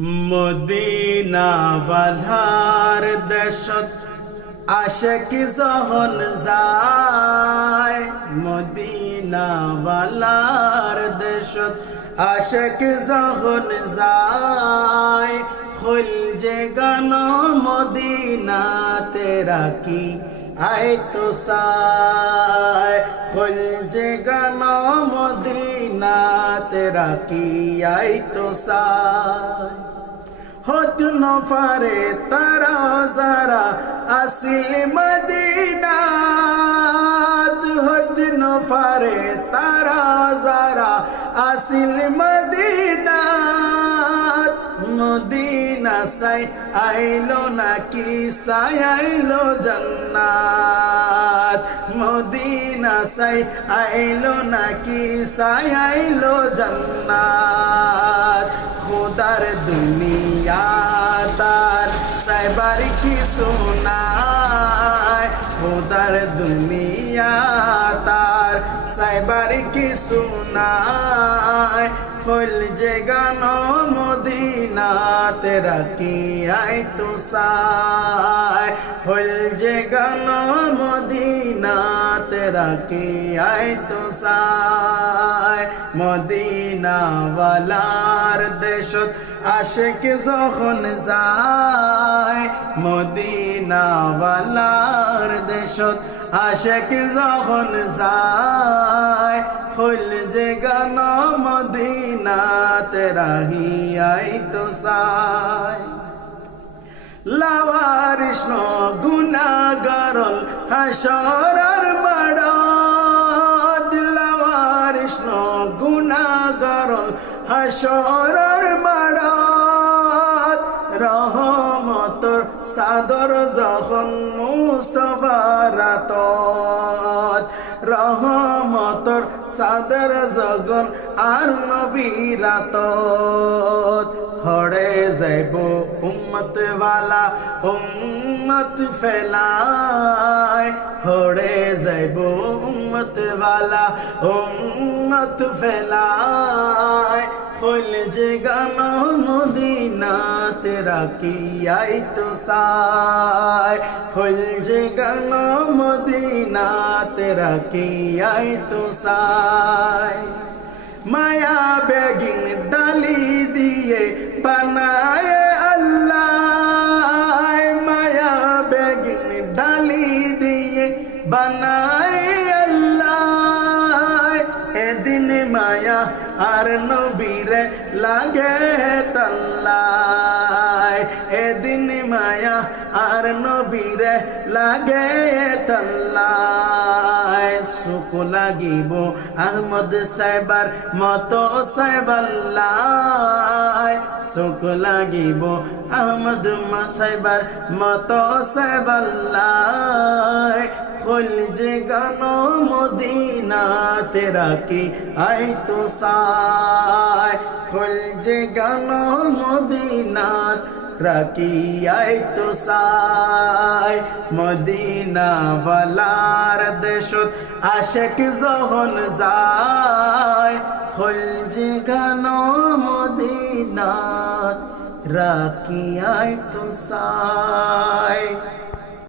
মদিনাওয়ালার দেশত আশেক যখন যায়। মদিনাওয়ালার দেশত আশেক যখন যায়। খুল যে গান মদিনাতে রাখি আয় তো সায় খুল যে গান মদিনাতে রাখি আয় তো সায় হত নফারে তারা যারা আসিল মদিনাত হত নফারে তারা যারা আসিল মদিনাত, মদিনা সাই আইলো নাকি সাই আইলো জান্নাত? মদিনা সাই আইলো নাকি সাই আইলো জান্নাত? খোদার দুনিয়া খোদার দুনিয়া, তার সাইবার কি শুনায় হল যে গান মদিনা তেরা কি আয় তো সায় হল যে গান কি আই তো সায় মদিনা ওয়ালার দেশত আশেক যখন যায় মদিনা ওয়ালার দেশত আশেক যখন যায় হল যে গান মদিনা তেরাহি আই তো সায় লাওয়ারিষ্ণ গুনাগারল হাসরার লাওয়ারিষ্ণ গুণাগর হাসর মারত। রহমতর সাদর যখন মুস্তফা রাতত। রহমতর সাদর জগন আর নবীরাত হরে যাইব উম্মত বালা, উম্মত ফেলায়। হড়ে যাইব উম্মত বালা, উম্মত ফেলায়। হইল যে গান মদিনা তেরা কি আই তো সাই। হইল যে গান মদিনা তেরা কি আই তো সাই। মায়া বেগিন ডালি দিয়ে বানায় আর নবীরে লাগে তাল্লায় এদিন মায়া আর নবীরে লাগে তাল্লায় সুখ লাগিব আহমদ সাহেবার মত সাহেবাল্লায় সুখ লাগিব আহমদ সাহেবার মত সাহেবাল্লায় খুল যে গান মদিনা তেরা কি আই তো সায় খুল যে গান মদিনা রাকি আই তো সায় মদিনা ওয়ালার দেশত আশেক যখন যায়। খুল যে গান মদিনা রাকি আই তো সায়